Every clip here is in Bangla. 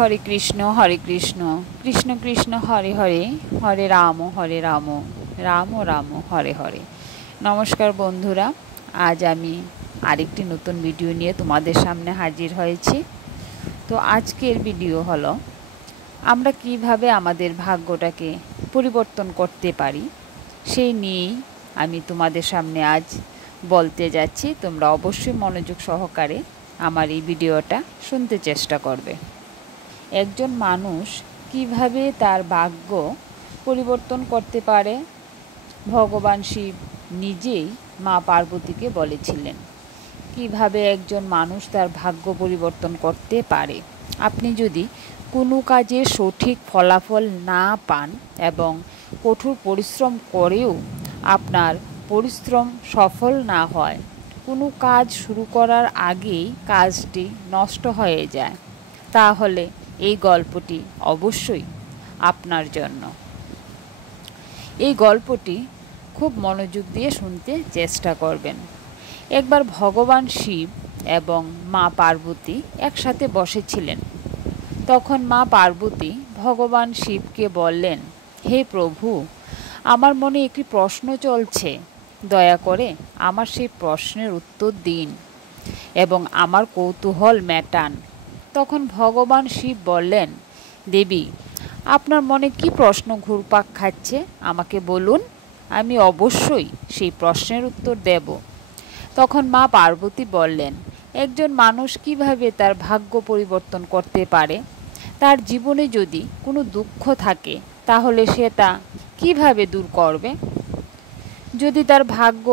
হরে কৃষ্ণ কৃষ্ণ কৃষ্ণ হরে হরে, হরে রাম রাম রাম হরে হরে। নমস্কার বন্ধুরা, আজ আমি আরেকটি নতুন ভিডিও নিয়ে তোমাদের সামনে হাজির হয়েছি। তো আজকের ভিডিও হলো আমরা কিভাবে আমাদের ভাগ্যটাকে পরিবর্তন করতে পারি সেই নিয়েই আমি তোমাদের সামনে আজ বলতে যাচ্ছি। তোমরা অবশ্যই মনোযোগ সহকারে আমার এই ভিডিওটা শুনতে চেষ্টা করবে। একজন মানুষ কিভাবে তার ভাগ্য পরিবর্তন করতে পারে, ভগবান শিব নিজেই মা পার্বতীকে বলেছিলেন কিভাবে একজন মানুষ তার ভাগ্য পরিবর্তন করতে পারে। আপনি যদি কোনো কাজে সঠিক ফলাফল না পান এবং কঠোর পরিশ্রম করেও আপনার পরিশ্রম সফল না হয়, কোনো কাজ শুরু করার আগেই কাজটি নষ্ট হয়ে যায়, তাহলে এই গল্পটি অবশ্যই আপনার জন্য। এই গল্পটি খুব মনোযোগ দিয়ে শুনতে চেষ্টা করবেন। একবার ভগবান শিব এবং মা পার্বতী একসাথে বসেছিলেন। তখন মা পার্বতী ভগবান শিবকে বললেন, হে প্রভু, আমার মনে একটি প্রশ্ন চলছে, দয়া করে আমার সেই প্রশ্নের উত্তর দিন এবং আমার কৌতূহল মেটান। তখন ভগবান শিব বললেন, দেবী, আপনার মনে কি প্রশ্ন ঘুরপাক খাচ্ছে আমাকে বলুন, আমি অবশ্যই সেই প্রশ্নের উত্তর দেব। তখন মা পার্বতী বললেন, একজন মানুষ কিভাবে তার ভাগ্য পরিবর্তন করতে পারে? তার জীবনে যদি কোনো দুঃখ থাকে তাহলে সে তা কিভাবে দূর করবে? যদি তার ভাগ্য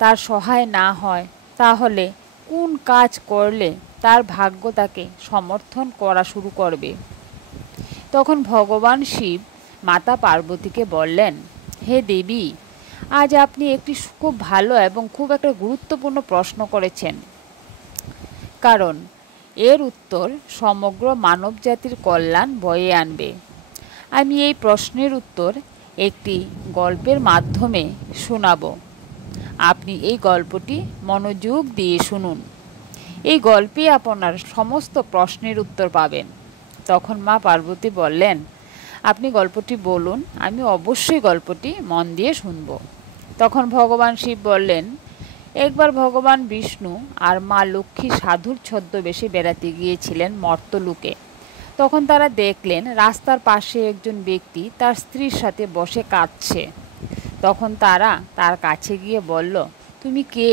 তার সহায় না হয় তাহলে কোন কাজ করলে তার ভাগ্য তাকে সমর্থন করা শুরু করবে? তখন ভগবান শিব মাতা পার্বতীকে বললেন, হে দেবী, আজ আপনি একটি খুব ভালো এবং খুব একটা গুরুত্বপূর্ণ প্রশ্ন করেছেন, কারণ এর উত্তর সমগ্র মানবজাতির কল্যাণ বয়ে আনবে। আমি এই প্রশ্নের উত্তর একটি গল্পের মাধ্যমে শোনাব। আপনি এই গল্পটি মনোযোগ দিয়ে শুনুন। এই গল্পে আপনার সমস্ত প্রশ্নের উত্তর পাবেন। তখন মা পার্বতী বললেন, আপনি গল্পটি বলুন, আমি অবশ্যই গল্পটি মন দিয়ে শুনব। তখন ভগবান শিব বললেন, একবার ভগবান বিষ্ণু আর মা লক্ষ্মী সাধুর ছদ্মবেশে বেড়াতে গিয়েছিলেন মর্তলোকে। তখন তারা দেখলেন রাস্তার পাশে একজন ব্যক্তি তার স্ত্রীর সাথে বসে কাঁদছে। তখন তারা তার কাছে গিয়ে বলল, তুমি কে?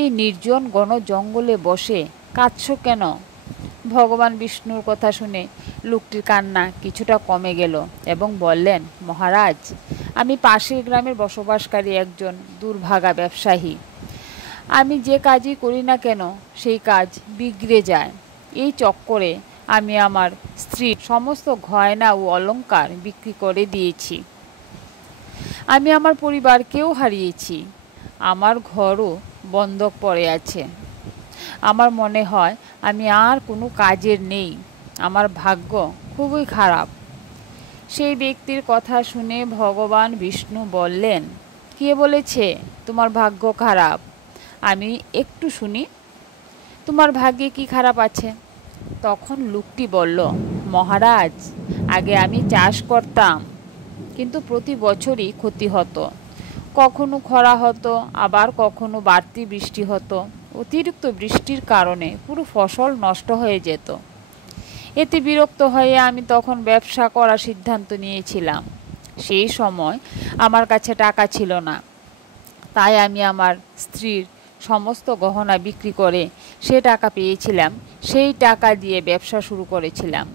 এই নির্জন ঘন জঙ্গলে বসে কাঁদছো কেন? ভগবান বিষ্ণুর কথা শুনে লোকটির কান্না কিছুটা কমে গেল এবং বললেন, মহারাজ, আমি পাশের গ্রামের বসবাসকারী একজন দুর্ভাগা ব্যবসায়ী। আমি যে কাজই করি না কেন সেই কাজ বিগড়ে যায়। এই চক্করে আমি আমার স্ত্রীর সমস্ত গয়না ও অলংকার বিক্রি করে দিয়েছি। আমি আমার পরিবারকেও হারিয়েছি। আমার ঘরও বন্ধক পড়ে আছে। আমার মনে হয় আমি আর কোনো কাজের নেই। আমার ভাগ্য খুবই খারাপ। সেই ব্যক্তির কথা শুনে ভগবান বিষ্ণু বললেন, কে বলেছে তোমার ভাগ্য খারাপ? আমি একটু শুনি, তোমার ভাগ্যে কি খারাপ আছে? তখন লোকটি বলল, মহারাজ, আগে আমি চাষ করতাম, কিন্তু প্রতি বছরই ক্ষতি হতো। কখনো খরা হতো, আবার কখনো বাড়তি বৃষ্টি হতো। অতিরিক্ত বৃষ্টির কারণে পুরো ফসল নষ্ট হয়ে যেত। এতে বিরক্ত হয়ে আমি তখন ব্যবসা করার সিদ্ধান্ত নিয়েছিলাম। সেই সময় আমার কাছে টাকা ছিল না, তাই আমি আমার স্ত্রীর সমস্ত গহনা বিক্রি করে সে টাকা পেয়েছিলাম। সেই টাকা দিয়ে ব্যবসা শুরু করেছিলাম।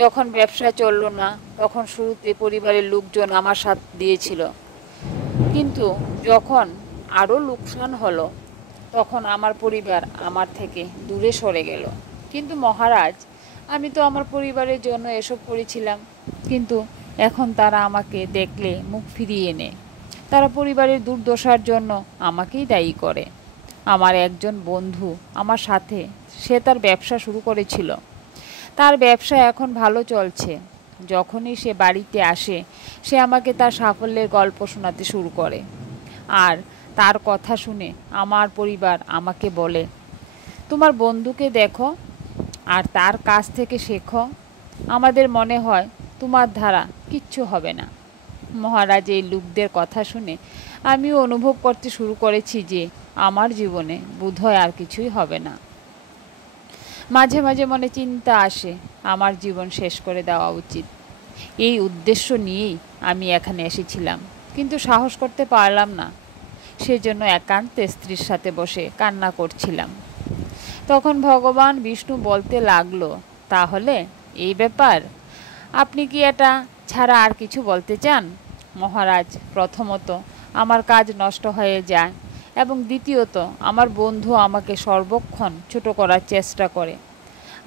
যখন ব্যবসা চলল না, তখন শুরুতে পরিবারের লোকজন আমার সাথ দিয়েছিল, কিন্তু যখন আরও লোকসান হলো তখন আমার পরিবার আমার থেকে দূরে সরে গেল। কিন্তু মহারাজ, আমি তো আমার পরিবারের জন্য এসব করেছিলাম, কিন্তু এখন তারা আমাকে দেখলে মুখ ফিরিয়ে নেয়। তারা পরিবারের দুর্দশার জন্য আমাকেই দায়ী করে। আমার একজন বন্ধু আমার সাথে, সে তার ব্যবসা শুরু করেছিল। তার ব্যবসা এখন ভালো চলছে। যখনই সে বাড়িতে আসে, সে আমাকে তার সাফল্যের গল্প শোনাতে শুরু করে। আর তার কথা শুনে আমার পরিবার আমাকে বলে, তোমার বন্ধুকে দেখো, আর তার কাছ থেকে শেখো। আমাদের মনে হয় তোমার দ্বারা কিচ্ছু হবে না। মহারাজ এই লোকদের কথা শুনে আমিও অনুভব করতে শুরু করেছি যে আমার জীবনে বোধহয় আর কিছুই হবে না। মাঝে মাঝে মনে চিন্তা আসে, আমার জীবন শেষ করে দেওয়া উচিত। এই উদ্দেশ্য নিয়েই আমি এখানে এসেছিলাম, কিন্তু সাহস করতে পারলাম না। সেজন্য একান্তে স্ত্রীর সাথে বসে কান্না করছিলাম। তখন ভগবান বিষ্ণু বলতে লাগলো, তাহলে এই ব্যাপার, আপনি কি এটা ছাড়া আর কিছু বলতে চান? মহারাজ, প্রথমত আমার কাজ নষ্ট হয়ে যায়, এবং দ্বিতীয়ত আমার বন্ধু আমাকে সর্বক্ষণ ছোট করার চেষ্টা করে,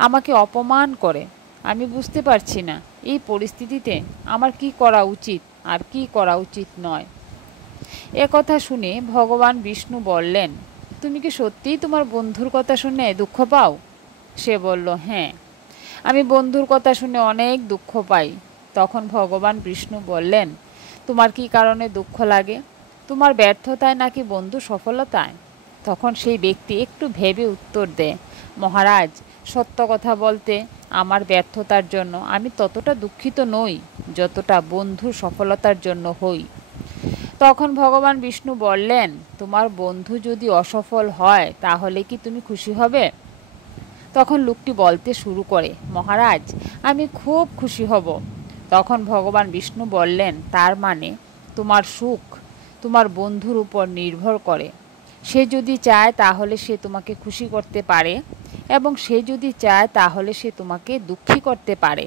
আমাকে অপমান করে। আমি বুঝতে পারছি না এই পরিস্থিতিতে আমার কি করা উচিত আর কি করা উচিত নয়। কথা শুনে ভগবান বিষ্ণু বললেন, তুমি কি সত্যিই তোমার বন্ধুর কথা শুনে দুঃখ পাও? সে বলল, হ্যাঁ, আমি বন্ধুর কথা শুনে অনেক দুঃখ পাই। তখন ভগবান বিষ্ণু বললেন, তোমার কি কারণে দুঃখ লাগে? তোমার ব্যর্থতায় নাকি বন্ধু সফলতায়? তখন সেই ব্যক্তি একটু ভেবে উত্তর দেয়, মহারাজ, সত্য কথা বলতে আমার ব্যর্থতার জন্য আমি ততটা দুঃখিত নই যতটা বন্ধুর সফলতার জন্য হই। তখন ভগবান বিষ্ণু বললেন, তোমার বন্ধু যদি অসফল হয় তাহলে কি তুমি খুশি হবে? তখন লোকটি বলতে শুরু করে, মহারাজ, আমি খুব খুশি হব। তখন ভগবান বিষ্ণু বললেন, তার মানে তোমার সুখ তোমার বন্ধুর উপর নির্ভর করে। সে যদি চায় তাহলে সে তোমাকে খুশি করতে পারে, এবং সে যদি চায় তাহলে সে তোমাকে দুঃখী করতে পারে।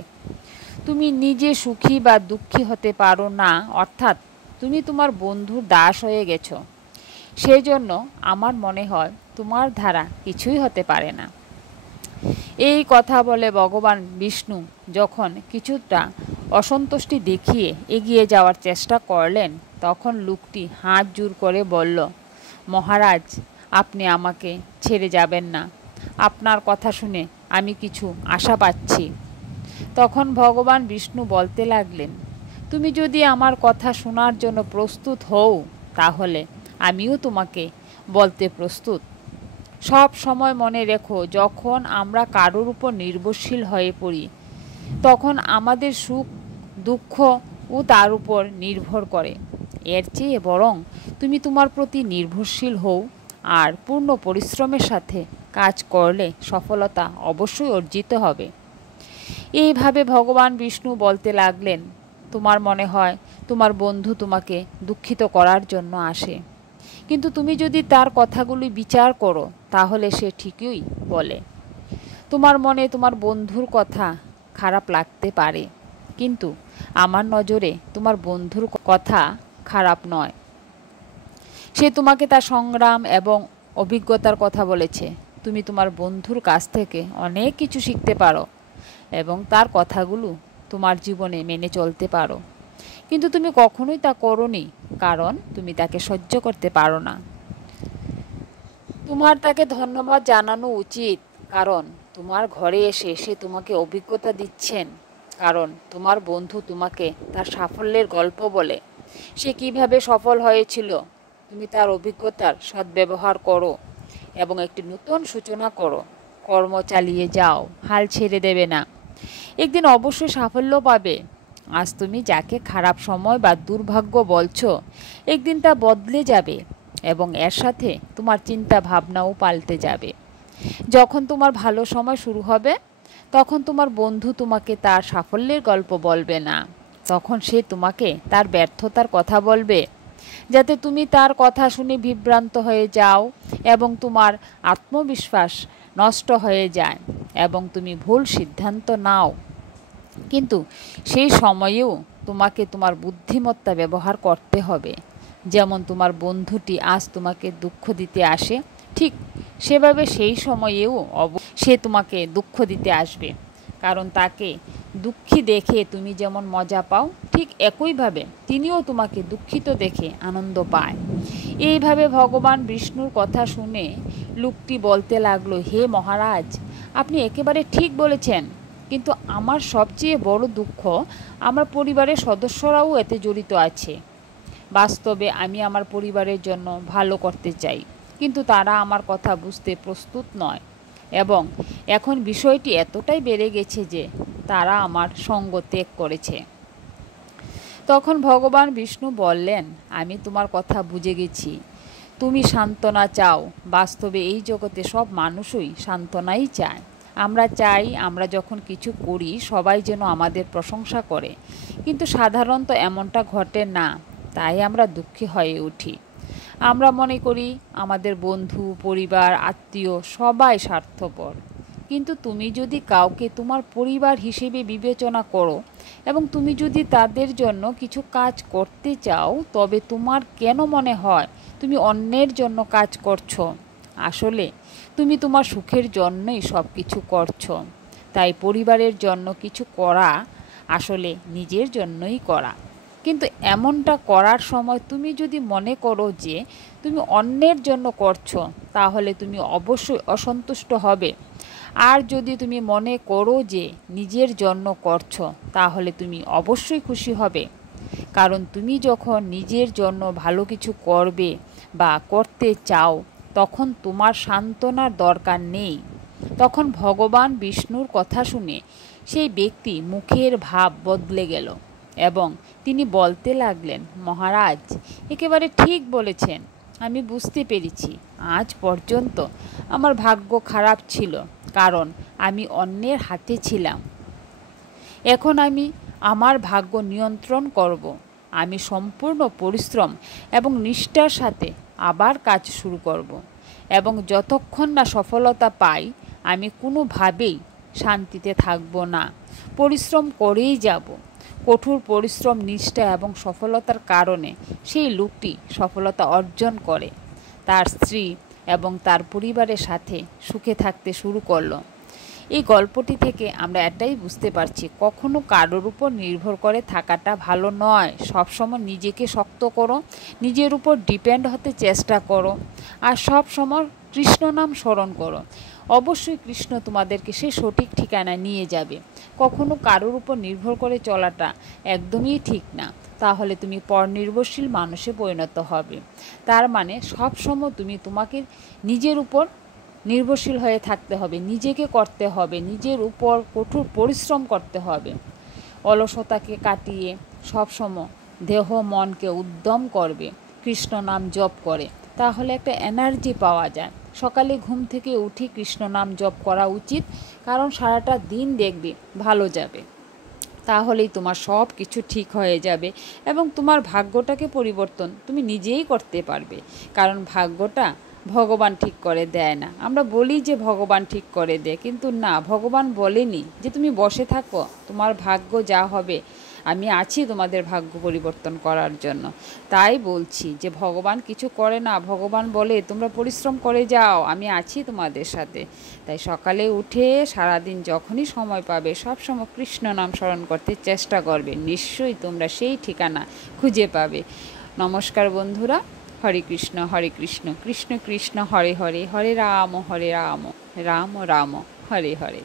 তুমি নিজে সুখী বা দুঃখী হতে পারো না, অর্থাৎ তুমি তোমার বন্ধুর দাস হয়ে গেছো। সেই জন্য আমার মনে হয় তোমার দ্বারা কিছুই হতে পারে না। এই কথা বলে ভগবান বিষ্ণু যখন কিছুটা অসন্তুষ্টি দেখিয়ে এগিয়ে যাওয়ার চেষ্টা করলেন, তখন লোকটি হাত জোড় করে বলল, মহারাজ, আপনি আমাকে ছেড়ে যাবেন না। আপনার কথা শুনে আমি কিছু আশা পাচ্ছি। তখন ভগবান বিষ্ণু বলতে লাগলেন, তুমি যদি আমার কথা শোনার জন্য প্রস্তুত হও তাহলে আমিও তোমাকে বলতে প্রস্তুত। সব সময় মনে রেখো, যখন আমরা কারোর উপর নির্ভরশীল হয়ে পড়ি তখন আমাদের সুখ দুঃখও তার উপর নির্ভর করে। এর চেয়ে বরং তুমি তোমার প্রতি নির্ভরশীল হও, আর পূর্ণ পরিশ্রমের সাথে কাজ করলে সফলতা অবশ্যই অর্জিত হবে। এইভাবে ভগবান বিষ্ণু বলতে লাগলেন, তোমার মনে হয় তোমার বন্ধু তোমাকে দুঃখিত করার জন্য আসে, কিন্তু তুমি যদি তার কথাগুলি বিচার করো তাহলে সে ঠিকই বলে। তোমার মনে তোমার বন্ধুর কথা খারাপ লাগতে পারে, কিন্তু আমার নজরে তোমার বন্ধুর কথা খারাপ নয়। সে তোমাকে তার সংগ্রাম এবং অভিজ্ঞতার কথা বলেছে। তুমি তোমার বন্ধুর কাছ থেকে অনেক কিছু শিখতে পারো এবং তার কথাগুলো তোমার জীবনে মেনে চলতে পারো, কিন্তু তুমি কখনোই তা করোনি, কারণ তুমি তাকে সহ্য করতে পারো না। তোমার তাকে ধন্যবাদ জানানো উচিত, কারণ তোমার ঘরে এসে সে তোমাকে অভিজ্ঞতা দিচ্ছেন, কারণ তোমার বন্ধু তোমাকে তার সাফল্যের গল্প বলে। সে কিভাবে সফল হয়েছিল, তুমি তার অভিজ্ঞতার সদ্ব্যবহার করো এবং একটি নতুন সূচনা করো। কর্ম চালিয়ে যাও, হাল ছেড়ে দেবে না। একদিন অবশ্যই সাফল্য পাবে। আজ তুমি যাকে খারাপ সময় বা দুর্ভাগ্য বলছো, একদিন তা বদলে যাবে এবং এর সাথে তোমার চিন্তা ভাবনাও পাল্টে যাবে। যখন তোমার ভালো সময় শুরু হবে তখন তোমার বন্ধু তোমাকে তার সাফল্যের গল্প বলবে না, তখন সে তোমাকে তার ব্যর্থতার কথা বলবে, যাতে তুমি তার কথা শুনে বিভ্রান্ত হয়ে যাও এবং তোমার আত্মবিশ্বাস নষ্ট হয়ে যায় এবং তুমি ভুল সিদ্ধান্ত নাও। কিন্তু সেই সময়েও তোমাকে তোমার বুদ্ধিমত্তা ব্যবহার করতে হবে। যেমন তোমার বন্ধুটি আজ তোমাকে দুঃখ দিতে আসে, ঠিক সেভাবে সেই সময়েও সে তোমাকে দুঃখ দিতে আসবে, কারণ তাকে দুঃখী দেখে তুমি যেমন মজা পাও, ঠিক একইভাবে তিনিও তোমাকে দুঃখিত দেখে আনন্দ পায়। এইভাবে ভগবান বিষ্ণুর কথা শুনে লোকটি বলতে লাগলো, হে মহারাজ, আপনি একেবারে ঠিক বলেছেন, কিন্তু আমার সবচেয়ে বড় দুঃখ আমার পরিবারের সদস্যরাও এতে জড়িত আছে। বাস্তবে আমি আমার পরিবারের জন্য ভালো করতে চাই, কিন্তু তারা আমার কথা বুঝতে প্রস্তুত নয়। এবং এখন বিষয়টি এতটাই বেড়ে গেছে যে তারা আমার সঙ্গ ত্যাগ করেছে। তখন ভগবান বিষ্ণু বললেন, আমি তোমার কথা বুঝে গেছি। তুমি সান্ত্বনা চাও। বাস্তবে এই জগতে সব মানুষই সান্ত্বনাই চায়। আমরা চাই আমরা যখন কিছু করি সবাই যেন আমাদের প্রশংসা করে, কিন্তু সাধারণত এমনটা ঘটে না। তাই আমরা দুঃখী হয়ে উঠি। আমরা মনে করি আমাদের বন্ধু, পরিবার, আত্মীয় সবাই স্বার্থপর। কিন্তু তুমি যদি কাউকে তোমার পরিবার হিসেবে বিবেচনা করো এবং তুমি যদি তাদের জন্য কিছু কাজ করতে চাও, তবে তোমার কেন মনে হয় তুমি অন্যের জন্য কাজ করছো? আসলে তুমি তোমার সুখের জন্যই সব কিছু করছো। তাই পরিবারের জন্য কিছু করা আসলে নিজের জন্যই করা। কিন্তু এমনটা করার সময় তুমি যদি মনে করো যে তুমি অন্যের জন্য করছো, তাহলে তুমি অবশ্যই অসন্তুষ্ট হবে। আর যদি তুমি মনে করো যে নিজের জন্য করছো, তাহলে তুমি অবশ্যই খুশি হবে। কারণ তুমি যখন নিজের জন্য ভালো কিছু করবে বা করতে চাও, তখন তোমার সান্ত্বনার দরকার নেই। তখন ভগবান বিষ্ণুর কথা শুনে সেই ব্যক্তি মুখের ভাব বদলে গেল এবং তিনি বলতে লাগলেন, মহারাজ, একেবারে ঠিক বলেছেন। আমি বুঝতে পেরেছি আজ পর্যন্ত আমার ভাগ্য খারাপ ছিল, কারণ আমি অন্যের হাতে ছিলাম। এখন আমি আমার ভাগ্য নিয়ন্ত্রণ করব। আমি সম্পূর্ণ পরিশ্রম এবং নিষ্ঠার সাথে আবার কাজ শুরু করব এবং যতক্ষণ না সফলতা পাই আমি কোনোভাবেই শান্তিতে থাকব না। পরিশ্রম করেই যাব। কঠোর পরিশ্রম, নিষ্ঠা এবং সফলতার কারণে সেই লোকটি সফলতা অর্জন করে তার স্ত্রী এবং তার পরিবারের সাথে সুখে থাকতে শুরু করলো। এই গল্পটি থেকে আমরা এটাই বুঝতে পারছি, কখনো কারোর উপর নির্ভর করে থাকাটা ভালো নয়। সবসময় নিজেকে শক্ত করো, নিজের উপর ডিপেন্ড হতে চেষ্টা করো, আর সবসময় কৃষ্ণ নাম স্মরণ করো। অবশ্যই কৃষ্ণ তোমাদেরকে সে সঠিক ঠিকানায় নিয়ে যাবে। কখনো কারোর উপর নির্ভর করে চলাটা একদমই ঠিক না, তাহলে তুমি পরনির্ভরশীল মানুষে পরিণত হবে। তার মানে সবসময় তোমাকে নিজের উপর নির্ভরশীল হয়ে থাকতে হবে, নিজেকে করতে হবে, নিজের উপর কঠোর পরিশ্রম করতে হবে। অলসতাকে কাটিয়ে সবসময় দেহ মনকে উদ্যম করবে, কৃষ্ণ নাম জপ করে, তাহলে একটা এনার্জি পাওয়া যায়। সকালে ঘুম থেকে উঠি কৃষ্ণ নাম জপ করা উচিত, কারণ সারাটা দিন দেখবে ভালো যাবে। তাহলেই তোমার সব কিছু ঠিক হয়ে যাবে এবং তোমার ভাগ্যটাকে পরিবর্তন তুমি নিজেই করতে পারবে। কারণ ভাগ্যটা ভগবান ঠিক করে দেয় না। আমরা বলি যে ভগবান ঠিক করে দেয়, কিন্তু না, ভগবান বলেনি যে তুমি বসে থাকো, তোমার ভাগ্য যা হবে আমি আছি তোমাদের ভাগ্য পরিবর্তন করার জন্য। তাই বলছি যে ভগবান কিছু করে না, ভগবান বলে তোমরা পরিশ্রম করে যাও, আমি আছি তোমাদের সাথে। তাই সকালে উঠে সারাদিন যখনই সময় পাবে সবসময় কৃষ্ণ নাম স্মরণ করতে চেষ্টা করবে, নিশ্চয়ই তোমরা সেই ঠিকানা খুঁজে পাবে। নমস্কার বন্ধুরা, হরে কৃষ্ণ কৃষ্ণ কৃষ্ণ হরে হরে, হরে রাম রাম রাম হরে হরে।